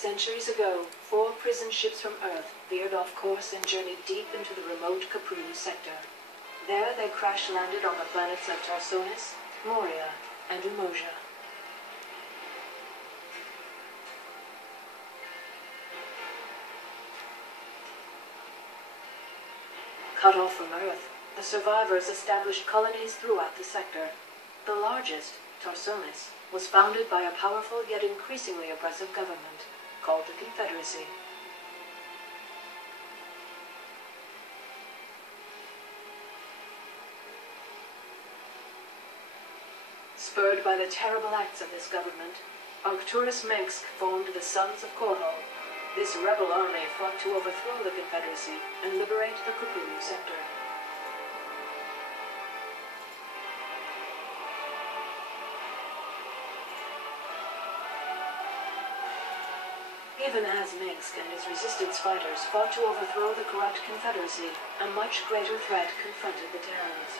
Centuries ago, 4 prison ships from Earth veered off course and journeyed deep into the remote Capru sector. There they crash-landed on the planets of Tarsonis, Moria, and Umoja. Cut off from Earth, the survivors established colonies throughout the sector. The largest, Tarsonis, was founded by a powerful yet increasingly oppressive government called the Confederacy. Spurred by the terrible acts of this government, Arcturus Mensk formed the Sons of Korhal. This rebel army fought to overthrow the Confederacy and liberate the Capru sector. Even as Minsk and his resistance fighters fought to overthrow the corrupt Confederacy, a much greater threat confronted the Terrans.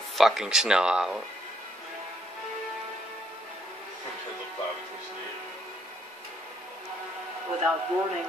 Fucking snel houden. Without warning.